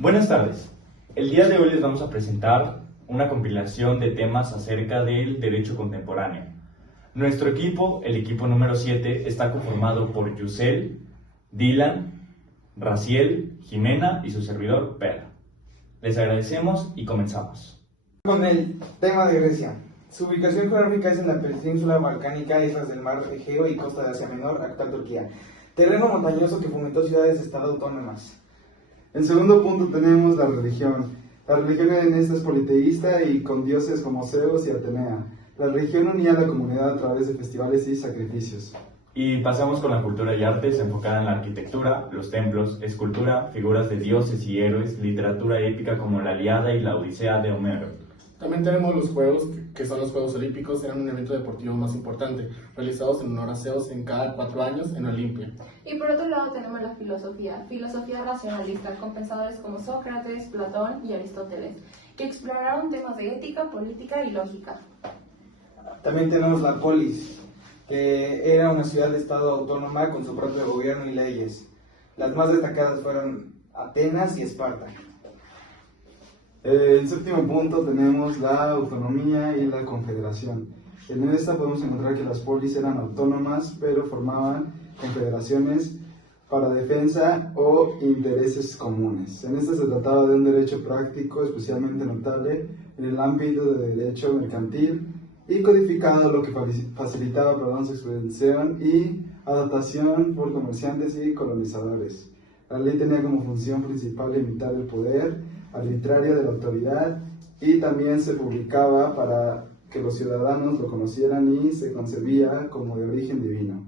Buenas tardes. El día de hoy les vamos a presentar una compilación de temas acerca del derecho contemporáneo. Nuestro equipo, el equipo número 7, está conformado por Yusel, Dylan, Raciel, Jimena y su servidor, Pedro. Les agradecemos y comenzamos. Con el tema de Grecia. Su ubicación geográfica es en la península balcánica, islas del mar Egeo y costa de Asia Menor, actual Turquía. Terreno montañoso que fomentó ciudades-estado autónomas. En segundo punto tenemos la religión. La religión en esta es politeísta y con dioses como Zeus y Atenea. La religión unía a la comunidad a través de festivales y sacrificios. Y pasamos con la cultura y artes enfocada en la arquitectura, los templos, escultura, figuras de dioses y héroes, literatura épica como la Ilíada y la Odisea de Homero. También tenemos los Juegos, que son los Juegos Olímpicos, eran un evento deportivo más importante, realizados en honor a Zeus en cada 4 años en Olimpia. Y por otro lado tenemos la filosofía racionalista, con pensadores como Sócrates, Platón y Aristóteles, que exploraron temas de ética, política y lógica. También tenemos la polis, que era una ciudad-estado autónoma con su propio gobierno y leyes. Las más destacadas fueron Atenas y Esparta. En séptimo punto tenemos la autonomía y la confederación. En esta podemos encontrar que las polis eran autónomas, pero formaban confederaciones para defensa o intereses comunes. En esta se trataba de un derecho práctico especialmente notable en el ámbito de derecho mercantil y codificado, lo que facilitaba su expedición y adaptación por comerciantes y colonizadores. La ley tenía como función principal limitar el poder arbitrario de la autoridad y también se publicaba para que los ciudadanos lo conocieran y se concebía como de origen divino.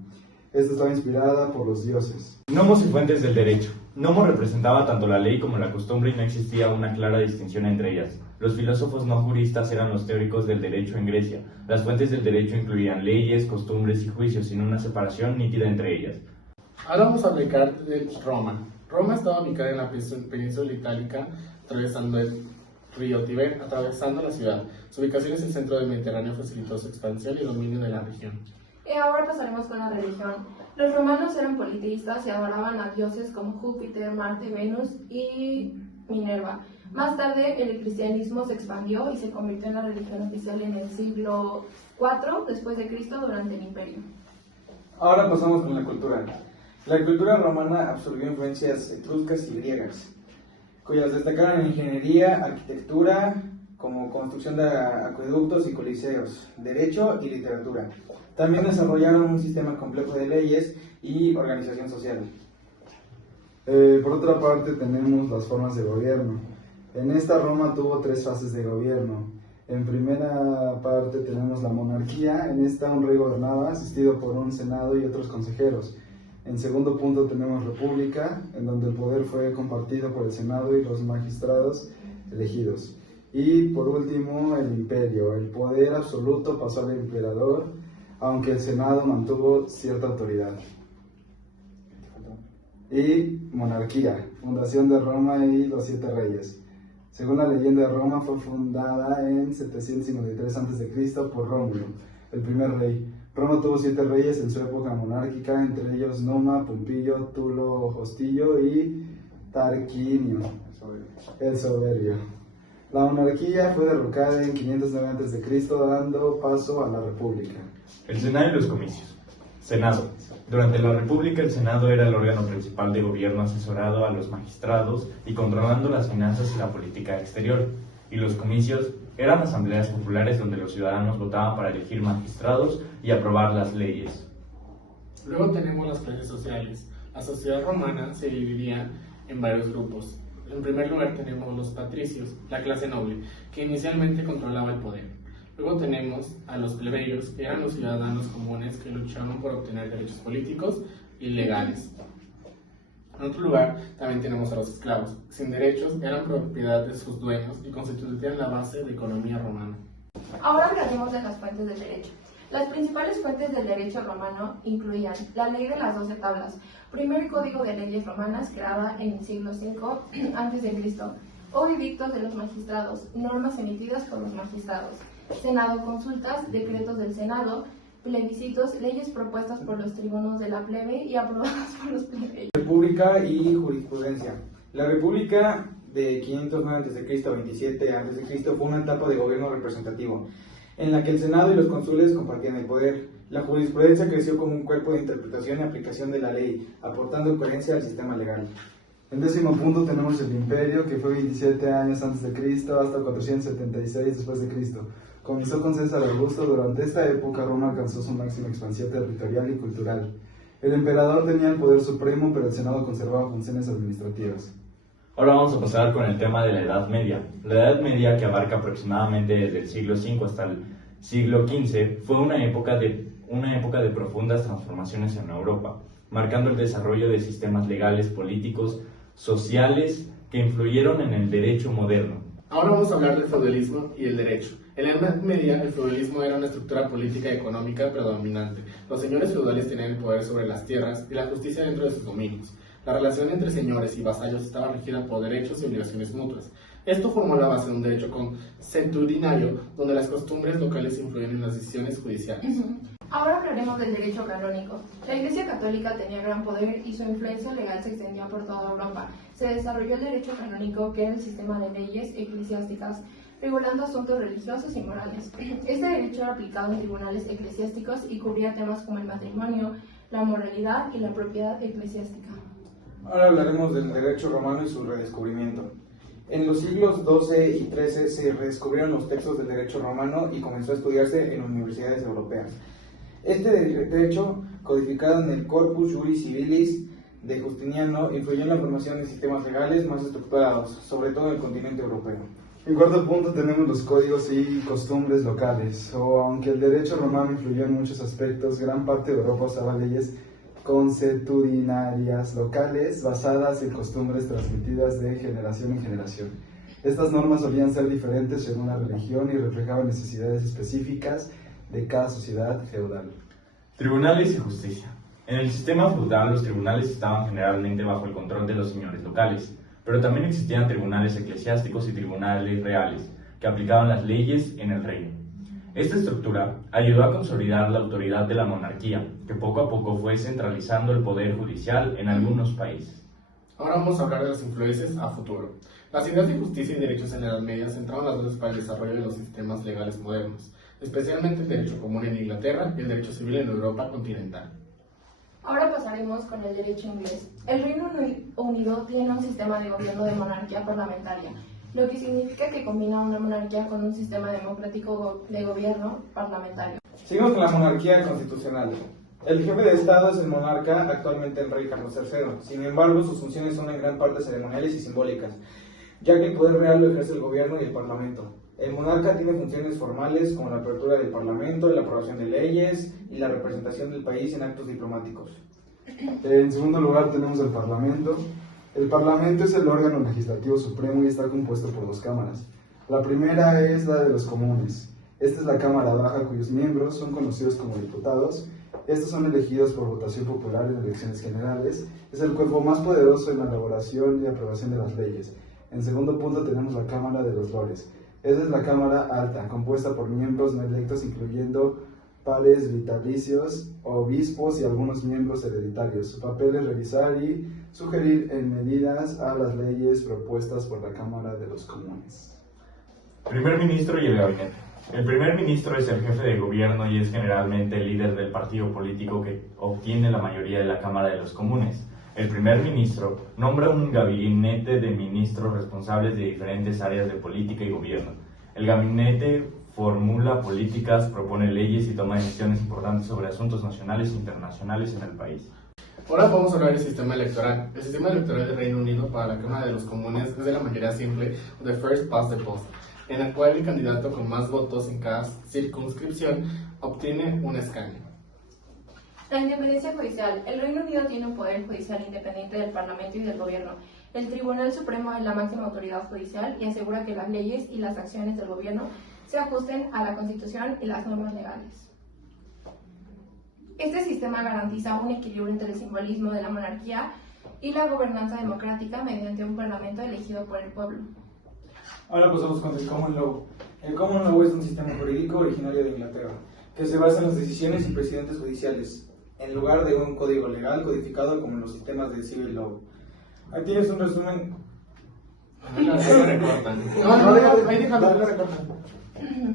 Esta estaba inspirada por los dioses. Nomos y fuentes del derecho. Nomos representaba tanto la ley como la costumbre y no existía una clara distinción entre ellas. Los filósofos no juristas eran los teóricos del derecho en Grecia. Las fuentes del derecho incluían leyes, costumbres y juicios sin una separación nítida entre ellas. Ahora vamos a aplicar de Roma. Roma estaba ubicada en la península itálica, atravesando el río Tíber, atravesando la ciudad. Su ubicación en el centro del Mediterráneo facilitó su expansión y dominio de la región. Y ahora pasaremos con la religión. Los romanos eran politeístas y adoraban a dioses como Júpiter, Marte, Venus y Minerva. Más tarde el cristianismo se expandió y se convirtió en la religión oficial en el siglo IV después de Cristo durante el Imperio. Ahora pasamos con la cultura. La cultura romana absorbió influencias etruscas y griegas, cuyas destacaron en ingeniería, arquitectura, como construcción de acueductos y coliseos, derecho y literatura. También desarrollaron un sistema complejo de leyes y organización social. Por otra parte tenemos las formas de gobierno. En esta Roma tuvo 3 fases de gobierno. En primera parte tenemos la monarquía. En esta un rey gobernaba asistido por un senado y otros consejeros. En segundo punto tenemos república, en donde el poder fue compartido por el senado y los magistrados elegidos. Y por último el imperio. El poder absoluto pasó al emperador, aunque el senado mantuvo cierta autoridad. Y monarquía, fundación de Roma y los 7 reyes. Según la leyenda de Roma, fue fundada en 753 a.C. por Rómulo, el primer rey. Roma tuvo 7 reyes en su época monárquica, entre ellos Numa, Pompilio, Tulo, Hostilio y Tarquinio, el Soberbio. La monarquía fue derrocada en 509 a.C., dando paso a la república. El Senado y los comicios. Senado. Durante la República, el Senado era el órgano principal de gobierno asesorado a los magistrados y controlando las finanzas y la política exterior. Y los comicios eran asambleas populares donde los ciudadanos votaban para elegir magistrados y aprobar las leyes. Luego tenemos las clases sociales. La sociedad romana se dividía en varios grupos. En primer lugar tenemos los patricios, la clase noble, que inicialmente controlaba el poder. Luego tenemos a los plebeyos, que eran los ciudadanos comunes que luchaban por obtener derechos políticos y legales. En otro lugar, también tenemos a los esclavos. Sin derechos, eran propiedad de sus dueños y constituían la base de la economía romana. Ahora hablaremos de las fuentes del derecho. Las principales fuentes del derecho romano incluían la ley de las 12 tablas, primer código de leyes romanas creada en el siglo V a.C., o edictos de los magistrados, normas emitidas por los magistrados, senado, consultas, decretos del senado, plebiscitos, leyes propuestas por los tribunos de la plebe y aprobadas por los plebeyos. República y jurisprudencia. La República de 509 a.C. a 27 a.C. fue una etapa de gobierno representativo, en la que el Senado y los cónsules compartían el poder. La jurisprudencia creció como un cuerpo de interpretación y aplicación de la ley, aportando coherencia al sistema legal. En 10º punto tenemos el Imperio, que fue 27 años antes de Cristo hasta 476 después de Cristo. Comenzó con César Augusto. Durante esta época Roma alcanzó su máxima expansión territorial y cultural. El emperador tenía el poder supremo, pero el Senado conservaba funciones administrativas. Ahora vamos a pasar con el tema de la Edad Media. La Edad Media, que abarca aproximadamente desde el siglo V hasta el siglo XV, fue una época de profundas transformaciones en Europa, marcando el desarrollo de sistemas legales, políticos, sociales que influyeron en el derecho moderno. Ahora vamos a hablar del feudalismo y el derecho. En la Edad Media, el feudalismo era una estructura política y económica predominante. Los señores feudales tenían el poder sobre las tierras y la justicia dentro de sus dominios. La relación entre señores y vasallos estaba regida por derechos y obligaciones mutuas. Esto formó la base de un derecho consuetudinario, donde las costumbres locales influían en las decisiones judiciales. Ahora hablaremos del derecho canónico. La Iglesia Católica tenía gran poder y su influencia legal se extendía por toda Europa. Se desarrolló el derecho canónico, que era el sistema de leyes eclesiásticas, regulando asuntos religiosos y morales. Este derecho era aplicado en tribunales eclesiásticos y cubría temas como el matrimonio, la moralidad y la propiedad eclesiástica. Ahora hablaremos del derecho romano y su redescubrimiento. En los siglos XII y XIII se redescubrieron los textos del derecho romano y comenzó a estudiarse en universidades europeas. Este derecho, codificado en el Corpus Juris Civilis de Justiniano, influyó en la formación de sistemas legales más estructurados, sobre todo en el continente europeo. En 4º punto tenemos los códigos y costumbres locales. Aunque el derecho romano influyó en muchos aspectos, gran parte de Europa usaba leyes consuetudinarias locales basadas en costumbres transmitidas de generación en generación. Estas normas solían ser diferentes según la religión y reflejaban necesidades específicas de cada sociedad feudal. Tribunales y justicia. En el sistema feudal, los tribunales estaban generalmente bajo el control de los señores locales, pero también existían tribunales eclesiásticos y tribunales reales, que aplicaban las leyes en el reino. Esta estructura ayudó a consolidar la autoridad de la monarquía, que poco a poco fue centralizando el poder judicial en algunos países. Ahora vamos a hablar de las influencias a futuro. Las ideas de justicia y derechos en la Edad Media centraron las bases para el desarrollo de los sistemas legales modernos, especialmente el derecho común en Inglaterra y el derecho civil en Europa continental. Ahora pasaremos con el derecho inglés. El Reino Unido tiene un sistema de gobierno de monarquía parlamentaria, lo que significa que combina una monarquía con un sistema democrático de gobierno parlamentario. Seguimos con la monarquía constitucional. El jefe de Estado es el monarca, actualmente el rey Carlos III. Sin embargo, sus funciones son en gran parte ceremoniales y simbólicas, ya que el poder real lo ejerce el gobierno y el parlamento. El monarca tiene funciones formales como la apertura del parlamento, la aprobación de leyes y la representación del país en actos diplomáticos. En segundo lugar tenemos el Parlamento. El Parlamento es el órgano legislativo supremo y está compuesto por 2 cámaras. La primera es la de los comunes. Esta es la Cámara Baja, cuyos miembros son conocidos como diputados. Estos son elegidos por votación popular en elecciones generales. Es el cuerpo más poderoso en la elaboración y aprobación de las leyes. En segundo punto tenemos la Cámara de los Lores. Esta es la Cámara Alta, compuesta por miembros no electos, incluyendo pares vitalicios, obispos y algunos miembros hereditarios. Su papel es revisar y sugerir en medidas a las leyes propuestas por la Cámara de los Comunes. Primer ministro y el gabinete. El primer ministro es el jefe de gobierno y es generalmente el líder del partido político que obtiene la mayoría de la Cámara de los Comunes. El primer ministro nombra un gabinete de ministros responsables de diferentes áreas de política y gobierno. El gabinete formula políticas, propone leyes y toma decisiones importantes sobre asuntos nacionales e internacionales en el país. Ahora vamos a hablar del sistema electoral. El sistema electoral del Reino Unido para la Cámara de los Comunes es de la mayoría simple, o de first past the post, en el cual el candidato con más votos en cada circunscripción obtiene un escaño. La independencia judicial. El Reino Unido tiene un poder judicial independiente del Parlamento y del Gobierno. El Tribunal Supremo es la máxima autoridad judicial y asegura que las leyes y las acciones del Gobierno se ajusten a la Constitución y las normas legales. Este sistema garantiza un equilibrio entre el simbolismo de la monarquía y la gobernanza democrática mediante un parlamento elegido por el pueblo. Ahora pasamos con el Common Law. El Common Law es un sistema jurídico originario de Inglaterra, que se basa en las decisiones y precedentes judiciales, en lugar de un código legal codificado como en los sistemas de Civil Law. Aquí es un resumen Ahí lo recortan. No, ahí déjalo, lo recortan.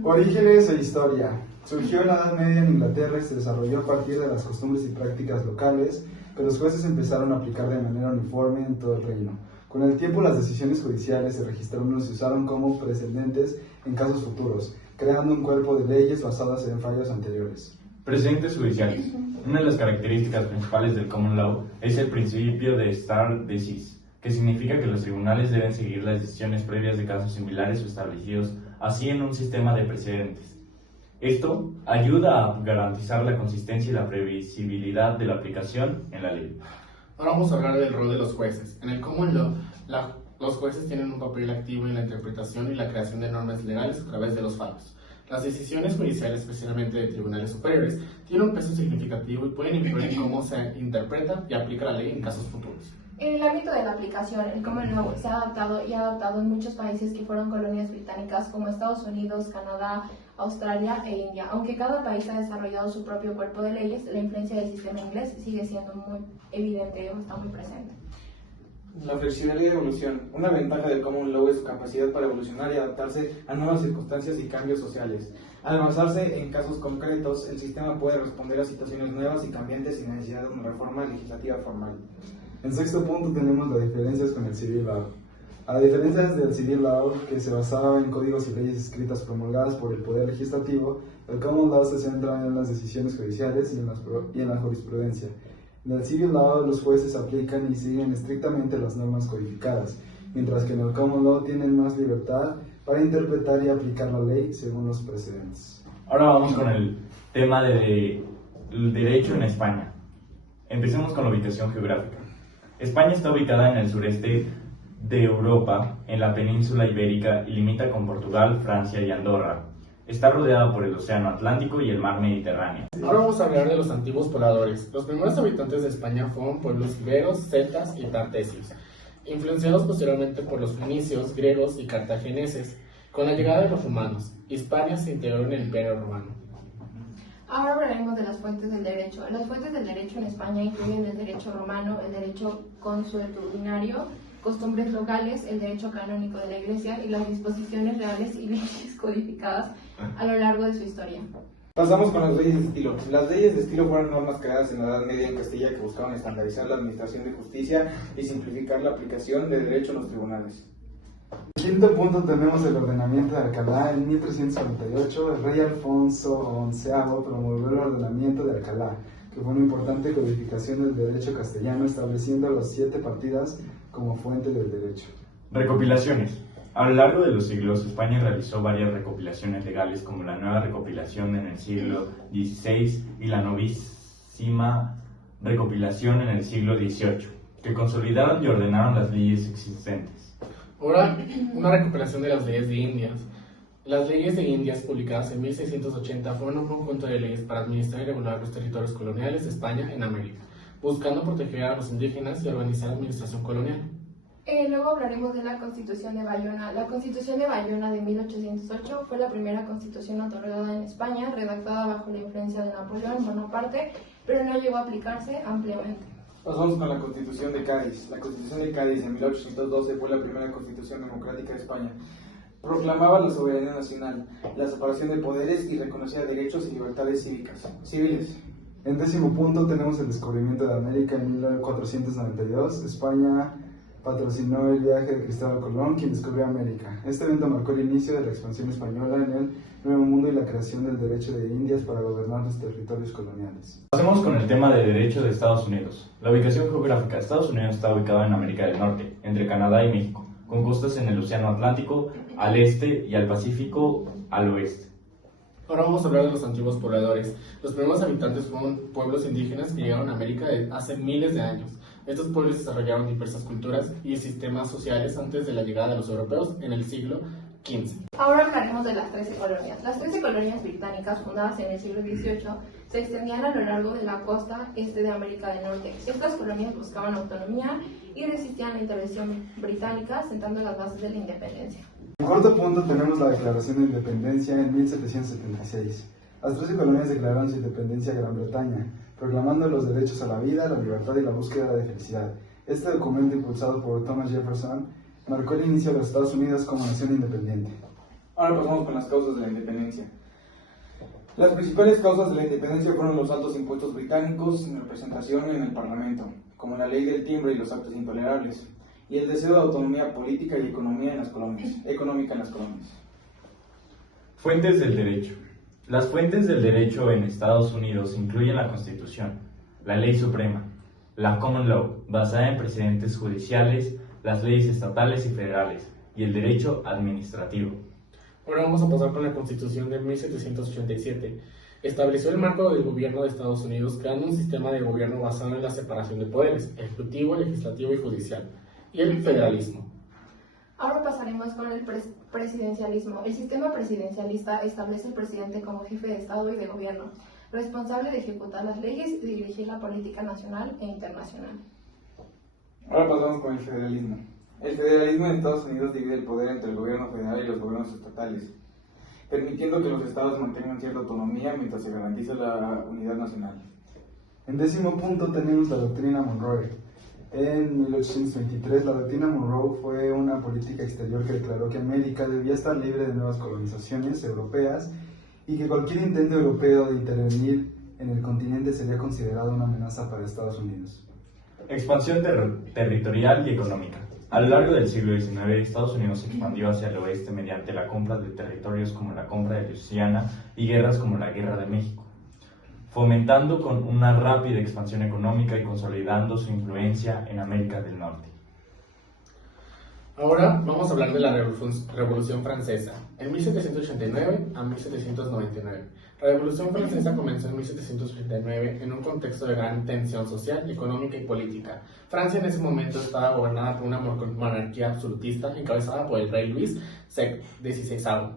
Orígenes e historia. Surgió en la Edad Media en Inglaterra y se desarrolló a partir de las costumbres y prácticas locales que los jueces empezaron a aplicar de manera uniforme en todo el reino. Con el tiempo, las decisiones judiciales se registraron y se usaron como precedentes en casos futuros, creando un cuerpo de leyes basadas en fallos anteriores. Precedentes judiciales. Una de las características principales del common law es el principio de stare decisis, que significa que los tribunales deben seguir las decisiones previas de casos similares o establecidos así en un sistema de precedentes. Esto ayuda a garantizar la consistencia y la previsibilidad de la aplicación en la ley. Ahora vamos a hablar del rol de los jueces. En el common law, los jueces tienen un papel activo en la interpretación y la creación de normas legales a través de los fallos. Las decisiones judiciales, especialmente de tribunales superiores, tienen un peso significativo y pueden influir en cómo se interpreta y aplica la ley en casos futuros. En el ámbito de la aplicación, el common law se ha adaptado y ha adoptado en muchos países que fueron colonias británicas como Estados Unidos, Canadá, Australia e India. Aunque cada país ha desarrollado su propio cuerpo de leyes, la influencia del sistema inglés sigue siendo muy evidente o está muy presente. La flexibilidad y evolución. Una ventaja del common law es su capacidad para evolucionar y adaptarse a nuevas circunstancias y cambios sociales. Al basarse en casos concretos, el sistema puede responder a situaciones nuevas y cambiantes sin necesidad de una reforma legislativa formal. En sexto punto tenemos las diferencias con el civil law. A diferencia del civil law, que se basaba en códigos y leyes escritas promulgadas por el poder legislativo, el common law se centra en las decisiones judiciales y en la jurisprudencia. En el civil law, los jueces aplican y siguen estrictamente las normas codificadas, mientras que en el common law tienen más libertad para interpretar y aplicar la ley según los precedentes. Ahora vamos con el tema del derecho en España. Empecemos con la ubicación geográfica. España está ubicada en el sureste de Europa, en la península ibérica, y limita con Portugal, Francia y Andorra. Está rodeada por el Océano Atlántico y el Mar Mediterráneo. Ahora vamos a hablar de los antiguos pobladores. Los primeros habitantes de España fueron pueblos iberos, celtas y tartesios, influenciados posteriormente por los fenicios, griegos y cartagineses. Con la llegada de los romanos, Hispania se integró en el Imperio Romano. Ahora hablaremos de las fuentes del derecho. Las fuentes del derecho en España incluyen el derecho romano, el derecho consuetudinario, costumbres locales, el derecho canónico de la Iglesia y las disposiciones reales y leyes codificadas a lo largo de su historia. Pasamos con las leyes de estilo. Las leyes de estilo fueron normas creadas en la Edad Media en Castilla que buscaban estandarizar la administración de justicia y simplificar la aplicación de derecho en los tribunales. En quinto punto tenemos el ordenamiento de Alcalá. En 1348, el rey Alfonso XI promulgó el ordenamiento de Alcalá, que fue una importante codificación del derecho castellano, estableciendo las 7 partidas como fuente del derecho. Recopilaciones. A lo largo de los siglos, España realizó varias recopilaciones legales, como la Nueva Recopilación en el siglo XVI y la Novísima Recopilación en el siglo XVIII, que consolidaron y ordenaron las leyes existentes. Ahora, una recopilación de las leyes de Indias. Las leyes de Indias, publicadas en 1680, fueron un conjunto de leyes para administrar y regular los territorios coloniales de España en América, buscando proteger a los indígenas y organizar la administración colonial. Luego hablaremos de la Constitución de Bayona. La Constitución de Bayona de 1808 fue la primera constitución otorgada en España, redactada bajo la influencia de Napoleón Bonaparte, pero no llegó a aplicarse ampliamente. Pasamos con la Constitución de Cádiz. La Constitución de Cádiz de 1812 fue la primera constitución democrática de España. Proclamaba la soberanía nacional, la separación de poderes y reconocía derechos y libertades civiles. En décimo punto tenemos el descubrimiento de América en 1492. España patrocinó el viaje de Cristóbal Colón, quien descubrió América. Este evento marcó el inicio de la expansión española en el Nuevo Mundo y la creación del derecho de Indias para gobernar los territorios coloniales. Pasemos con el tema de derecho de Estados Unidos. La ubicación geográfica. Estados Unidos está ubicado en América del Norte, entre Canadá y México, con costas en el Océano Atlántico al este y al Pacífico al oeste. Ahora vamos a hablar de los antiguos pobladores. Los primeros habitantes fueron pueblos indígenas que llegaron a América hace miles de años. Estos pueblos desarrollaron diversas culturas y sistemas sociales antes de la llegada de los europeos en el siglo XV. Ahora hablaremos de las 13 colonias. Las 13 colonias británicas, fundadas en el siglo XVIII, se extendían a lo largo de la costa este de América del Norte. Estas colonias buscaban autonomía y resistían la intervención británica, sentando las bases de la independencia. En cuarto punto tenemos la Declaración de Independencia en 1776. Las 13 colonias declararon su independencia a Gran Bretaña, proclamando los derechos a la vida, la libertad y la búsqueda de felicidad. Este documento, impulsado por Thomas Jefferson, Marcó el inicio de los Estados Unidos como nación independiente. Ahora pasamos con las causas de la independencia. Las principales causas de la independencia fueron los altos impuestos británicos sin representación en el Parlamento, como la ley del timbre y los actos intolerables, y el deseo de autonomía política y económica en las colonias. Fuentes del derecho. Las fuentes del derecho en Estados Unidos incluyen la Constitución, la Ley Suprema, la Common Law, basada en precedentes judiciales, las leyes estatales y federales, y el derecho administrativo. Ahora vamos a pasar con la Constitución de 1787. Estableció el marco del gobierno de Estados Unidos, creando un sistema de gobierno basado en la separación de poderes, ejecutivo, legislativo y judicial, y el federalismo. Ahora pasaremos con el presidencialismo. El sistema presidencialista establece al presidente como jefe de Estado y de gobierno, responsable de ejecutar las leyes y dirigir la política nacional e internacional. Ahora pasamos con el federalismo. El federalismo en Estados Unidos divide el poder entre el gobierno federal y los gobiernos estatales, permitiendo que los estados mantengan cierta autonomía mientras se garantiza la unidad nacional. En 10º punto tenemos la doctrina Monroe. En 1823, la doctrina Monroe fue una política exterior que declaró que América debía estar libre de nuevas colonizaciones europeas y que cualquier intento europeo de intervenir en el continente sería considerado una amenaza para Estados Unidos. Expansión territorial y económica. A lo largo del siglo XIX, Estados Unidos se expandió hacia el oeste mediante la compra de territorios como la compra de Luisiana y guerras como la Guerra de México, fomentando con una rápida expansión económica y consolidando su influencia en América del Norte. Ahora vamos a hablar de la Revolución Francesa, en 1789 a 1799. La Revolución Francesa comenzó en 1789 en un contexto de gran tensión social, económica y política. Francia en ese momento estaba gobernada por una monarquía absolutista encabezada por el rey Luis XVI.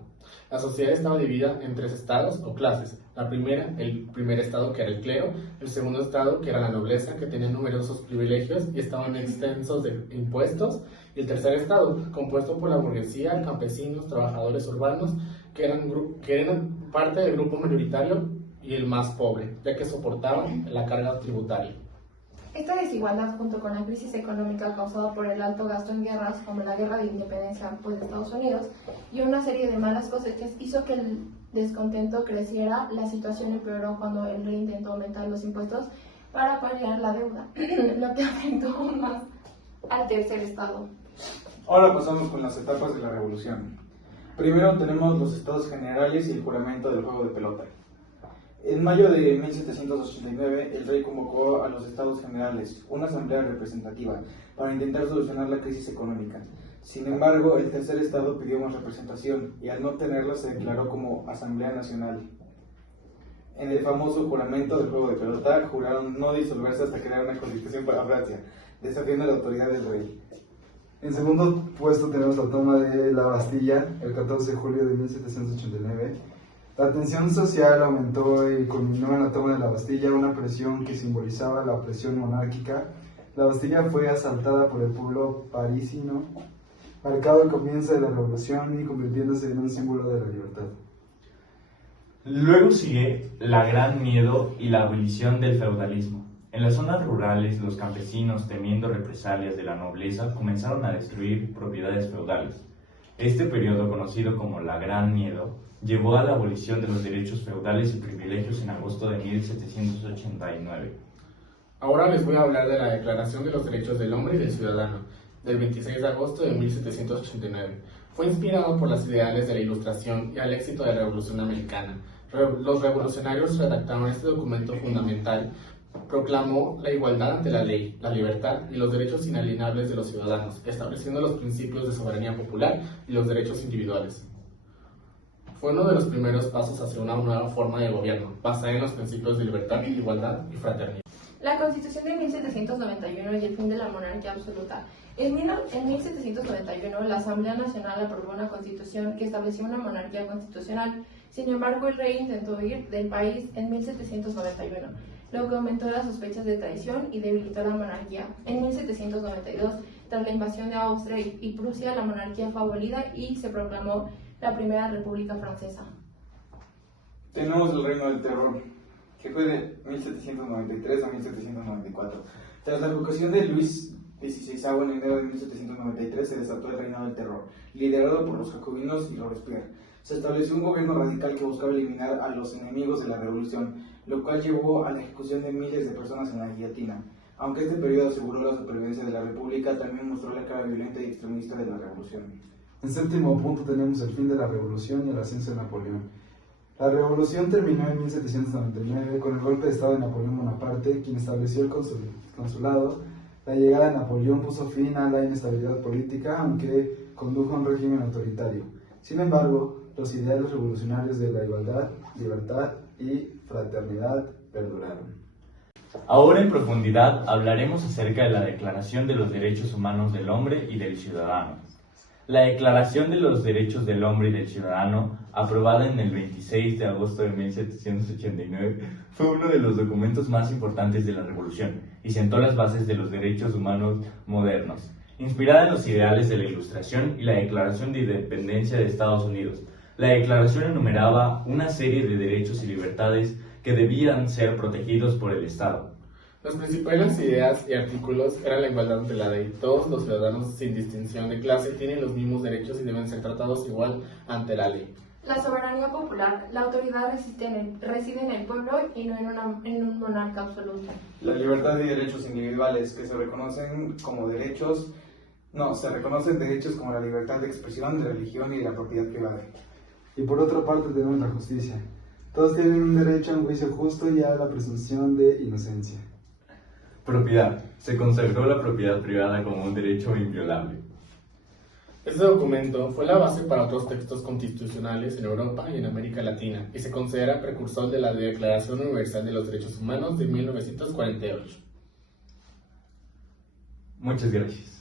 La sociedad estaba dividida en 3 estados o clases. La primera, el primer estado, que era el clero; el segundo estado, que era la nobleza, que tenía numerosos privilegios y estaban extensos de impuestos; y el tercer estado, compuesto por la burguesía, campesinos, trabajadores urbanos, que eran parte del grupo mayoritario y el más pobre, ya que soportaban la carga tributaria. Esta desigualdad, junto con la crisis económica causada por el alto gasto en guerras, como la Guerra de Independencia de Estados Unidos, y una serie de malas cosechas, hizo que el descontento creciera. La situación empeoró cuando el rey intentó aumentar los impuestos para paliar la deuda, lo que afectó aún más al tercer estado. Ahora pasamos con las etapas de la revolución. Primero tenemos los estados generales y el juramento del juego de pelota. En mayo de 1789, el rey convocó a los estados generales, una asamblea representativa, para intentar solucionar la crisis económica. Sin embargo, el tercer estado pidió más representación y al no tenerla se declaró como Asamblea Nacional. En el famoso juramento del juego de pelota, juraron no disolverse hasta crear una constitución para Francia, desafiando la autoridad del rey. En segundo puesto tenemos la toma de la Bastilla, el 14 de julio de 1789. La tensión social aumentó y culminó en la toma de la Bastilla, una presión que simbolizaba la opresión monárquica. La Bastilla fue asaltada por el pueblo parisino, marcado el comienzo de la revolución y convirtiéndose en un símbolo de la libertad. Luego sigue la Gran Miedo y la abolición del feudalismo. En las zonas rurales, los campesinos, temiendo represalias de la nobleza, comenzaron a destruir propiedades feudales. Este periodo, conocido como la Gran Miedo, llevó a la abolición de los derechos feudales y privilegios en agosto de 1789. Ahora les voy a hablar de la Declaración de los Derechos del Hombre y del Ciudadano, del 26 de agosto de 1789. Fue inspirado por las ideales de la Ilustración y al éxito de la Revolución Americana. Los revolucionarios redactaron este documento fundamental. Proclamó la igualdad ante la ley, la libertad y los derechos inalienables de los ciudadanos, estableciendo los principios de soberanía popular y los derechos individuales. Fue uno de los primeros pasos hacia una nueva forma de gobierno, basada en los principios de libertad, igualdad y fraternidad. La Constitución de 1791 y el fin de la monarquía absoluta. En 1791, la Asamblea Nacional aprobó una constitución que estableció una monarquía constitucional. Sin embargo, el rey intentó huir del país en 1791, lo que aumentó las sospechas de traición y debilitó la monarquía. En 1792, tras la invasión de Austria y Prusia, la monarquía fue abolida y se proclamó la Primera República Francesa. Tenemos el Reino del Terror, que fue de 1793 a 1794. Tras la ejecución de Luis XVI en enero de 1793 se desató el reinado del terror, liderado por los jacobinos y Robespierre. Se estableció un gobierno radical que buscaba eliminar a los enemigos de la revolución, lo cual llevó a la ejecución de miles de personas en la guillotina. Aunque este periodo aseguró la supervivencia de la república, también mostró la cara violenta y extremista de la revolución. En séptimo punto tenemos el fin de la revolución y el ascenso de Napoleón. La revolución terminó en 1799 con el golpe de estado de Napoleón Bonaparte, quien estableció el consulado. La llegada de Napoleón puso fin a la inestabilidad política, aunque condujo a un régimen autoritario. Sin embargo, los ideales revolucionarios de la igualdad, libertad y fraternidad perduraron. Ahora en profundidad hablaremos acerca de la Declaración de los Derechos Humanos del Hombre y del Ciudadano. La Declaración de los Derechos del Hombre y del Ciudadano, aprobada en el 26 de agosto de 1789, fue uno de los documentos más importantes de la Revolución y sentó las bases de los derechos humanos modernos. Inspirada en los ideales de la Ilustración y la Declaración de Independencia de Estados Unidos, la Declaración enumeraba una serie de derechos y libertades que debían ser protegidos por el Estado. Las principales ideas y artículos eran la igualdad ante la ley. Todos los ciudadanos, sin distinción de clase, tienen los mismos derechos y deben ser tratados igual ante la ley. La soberanía popular. La autoridad reside en el pueblo y no en un monarca absoluto. La libertad y derechos individuales que se reconocen derechos como la libertad de expresión, de religión y de la propiedad privada. Y por otra parte tenemos la justicia. Todos tienen un derecho a un juicio justo y a la presunción de inocencia. Propiedad. Se consagró la propiedad privada como un derecho inviolable. Este documento fue la base para otros textos constitucionales en Europa y en América Latina y se considera precursor de la Declaración Universal de los Derechos Humanos de 1948. Muchas gracias.